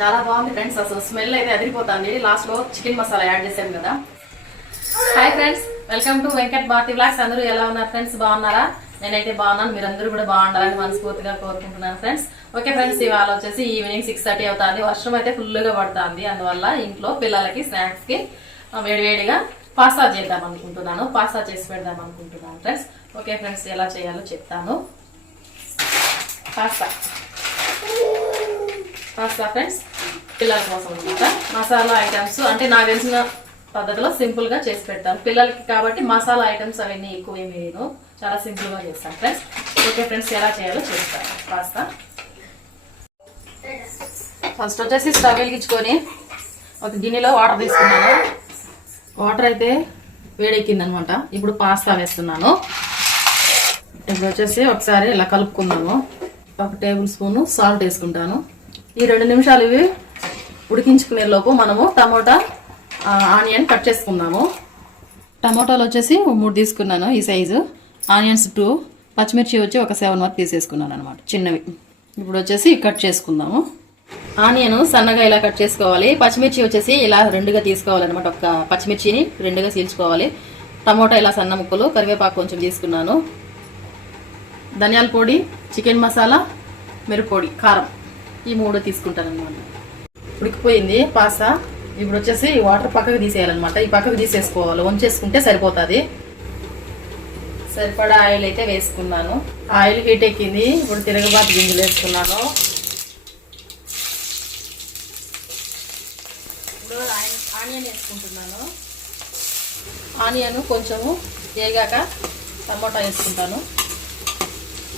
చాలా బాగుంది ఫ్రెండ్స్ అసలు స్మెల్ అయితే అదిరిపోతుంది. లాస్ట్లో చికెన్ మసాలా యాడ్ చేసాం కదా. Hi friends welcome to Venkat Bharathi blogs అందరూ ఎలా ఉన్నారు ఫ్రెండ్స్ బాగున్నారా? నేనైతే బాగున్నాను. మీరందరూ కూడా బాగుండాలని మనస్ఫూర్తిగా కోరుకుంటున్నాను ఫ్రెండ్స్ ఓకే ఫ్రెండ్స్ ఇవాళ వచ్చేసి ఈవినింగ్ సిక్స్ థర్టీ అవుతుంది. వర్షం అయితే ఫుల్గా పడుతుంది. అందువల్ల ఇంట్లో పిల్లలకి స్నాక్స్కి వేడివేడిగా పాస్తా చేద్దాం అనుకుంటున్నాను. పాస్తా చేసి పెడదాం అనుకుంటున్నాను ఫ్రెండ్స్ ఓకే ఫ్రెండ్స్ ఎలా చేయాలో చెప్తాను. పాస్తా. పాస్తా ఫ్రెండ్స్ పిల్లల కోసం అనమాట మసాలా ఐటమ్స్ అంటే నాకు తెలిసిన పద్ధతిలో సింపుల్గా చేసి పెడతాను. పిల్లలకి కాబట్టి మసాలా ఐటమ్స్ అవన్నీ ఎక్కువ ఏమి వేయను. చాలా సింపుల్గా చేస్తాను ఫ్రెండ్స్ ఓకే ఫ్రెండ్స్ ఎలా చేయాలో చేస్తాను. పాస్తా ఫస్ట్ వచ్చేసి స్టవ్ వెలిగించుకొని ఒక గిన్నెలో వాటర్ తీసుకున్నాను. వాటర్ అయితే వేడెక్కింది అనమాట ఇప్పుడు పాస్తా వేస్తున్నాను. ఇప్పుడు వచ్చేసి ఒకసారి ఇలా కలుపుకుందాము. ఒక టేబుల్ స్పూన్ సాల్ట్ వేసుకుంటాను. ఈ రెండు నిమిషాలు ఇవి ఉడికించుకునే లోపు మనము టమోటా ఆనియన్ కట్ చేసుకుందాము. టమోటాలు వచ్చేసి మూడు తీసుకున్నాను ఈ సైజు. ఆనియన్స్ టూ పచ్చిమిర్చి వచ్చి ఒక సెవెన్ వరకు తీసేసుకున్నాను అనమాట చిన్నవి. ఇప్పుడు వచ్చేసి కట్ చేసుకుందాము. ఆనియన్ సన్నగా ఇలా కట్ చేసుకోవాలి. పచ్చిమిర్చి వచ్చేసి ఇలా రెండుగా తీసుకోవాలన్నమాట ఒక పచ్చిమిర్చిని రెండుగా చీల్చుకోవాలి టమోటా ఇలా సన్న ముక్కలు కరివేపాకు కొంచెం తీసుకున్నాను. ధనియాల పొడి చికెన్ మసాలా మిరప్పొడి కారం ఈ మూడు తీసుకుంటాను అనమాట ఉడికిపోయింది పాస్తా. ఇప్పుడు వచ్చేసి వాటర్ పక్కకు తీసేయాలన్నమాట. ఈ పక్కకు తీసేసుకోవాలి. వంచేసుకుంటే సరిపోతుంది. సరిపడా ఆయిల్ అయితే వేసుకున్నాను. ఆయిల్ హీట్ ఎక్కింది. ఇప్పుడు తిరగబాటు గింజలు వేసుకున్నాను. ఇప్పుడు ఆనియన్ వేసుకుంటున్నాను. ఆనియన్ కొంచెము వేగాక టమోటా వేసుకుంటాను.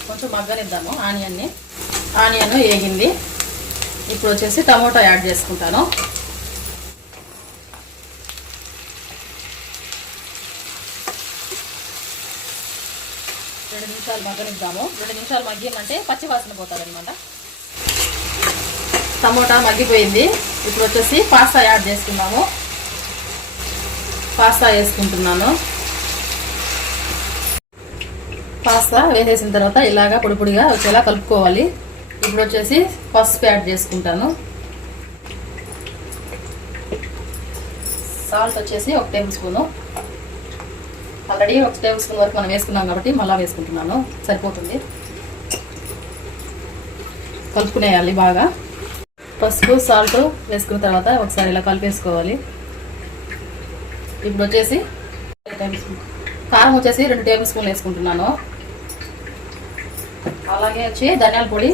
కొంచెం మగ్గనిద్దాము ఆనియన్ని. ఆనియన్ వేగింది. ఇప్పుడు వచ్చేసి టమోటా యాడ్ చేసుకుంటాను. రెండు నిమిషాలు మగ్గనిద్దాము. రెండు నిమిషాలు మగ్గిందంటే పచ్చివాసన పోతారనమాట టమోటా మగ్గిపోయింది. ఇప్పుడు వచ్చేసి పాస్తా యాడ్ చేసుకున్నాము పాస్తా వేసుకుంటున్నాను. పాస్తా వేసేసిన తర్వాత ఇలాగా పొడి పొడిగా వచ్చేలా కలుపుకోవాలి. ఇప్పుడు వచ్చేసి పసుపు యాడ్ చేసుకుంటాను. సాల్ట్ వచ్చేసి ఒక టేబుల్ స్పూను. ఆల్రెడీ ఒక టేబుల్ స్పూన్ వరకు మనం వేసుకున్నాం కాబట్టి మళ్ళా వేసుకుంటున్నాను. సరిపోతుంది. కలుపుకునేయాలి బాగా. పసుపు సాల్ట్ వేసుకున్న తర్వాత ఒకసారి ఇలా కలిపేసుకోవాలి. ఇప్పుడు వచ్చేసి కారం వచ్చేసి రెండు టేబుల్ స్పూన్లు వేసుకుంటున్నాను. అలాగే వచ్చి ధనియాల పొడి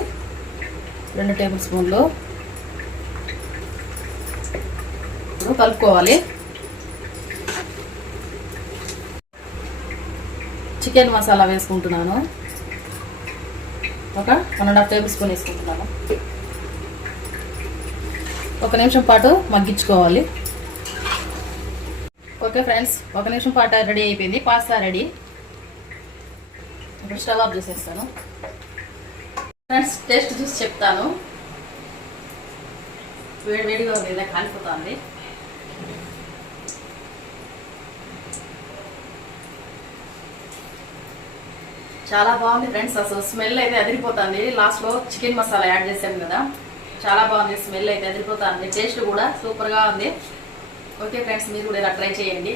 రెండు టేబుల్ స్పూన్లు. ఇప్పుడు కలుపుకోవాలి. చికెన్ మసాలా వేసుకుంటున్నాను. ఒక one and half tablespoon వేసుకుంటున్నాను. ఒక నిమిషం పాటు మగ్గించుకోవాలి. ఓకే ఫ్రెండ్స్ ఒక నిమిషం పాటు రెడీ అయిపోయింది. Pasta ready. ఇప్పుడు స్టవ్ ఆఫ్ చేసేస్తాను. ఫ్రెండ్స్ టేస్ట్ చూసి చెప్తాను. వేడి వేడిగా ఉంది ఇలా కాలిపోతుంది. చాలా బాగుంది ఫ్రెండ్స్ అసలు స్మెల్ అయితే అదిరిపోతుంది. లాస్ట్లో చికెన్ మసాలా యాడ్ చేసాం కదా. చాలా బాగుంది స్మెల్ అయితే అదిరిపోతుంది. టేస్ట్ కూడా సూపర్గా ఉంది. ఓకే ఫ్రెండ్స్ మీరు కూడా ఇలా ట్రై చేయండి.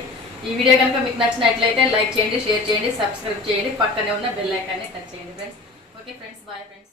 ఈ వీడియో కనుక మీకు నచ్చినట్లయితే లైక్ చేయండి షేర్ చేయండి సబ్స్క్రైబ్ చేయండి. పక్కనే ఉన్న బెల్ ఐకాన్ని టచ్ చేయండి friends okay friends bye friends